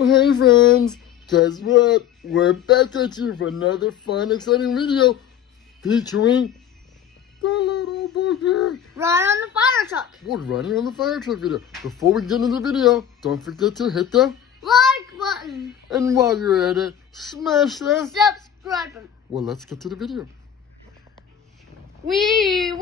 Well, hey friends, guess what? We're back at you for another fun, exciting video featuring the little boogie. Run on the fire truck. We're running on the fire truck video. Before we get into the video, don't forget to hit the like button. And while you're at it, smash that Subscribe button. Well, let's get to the video. We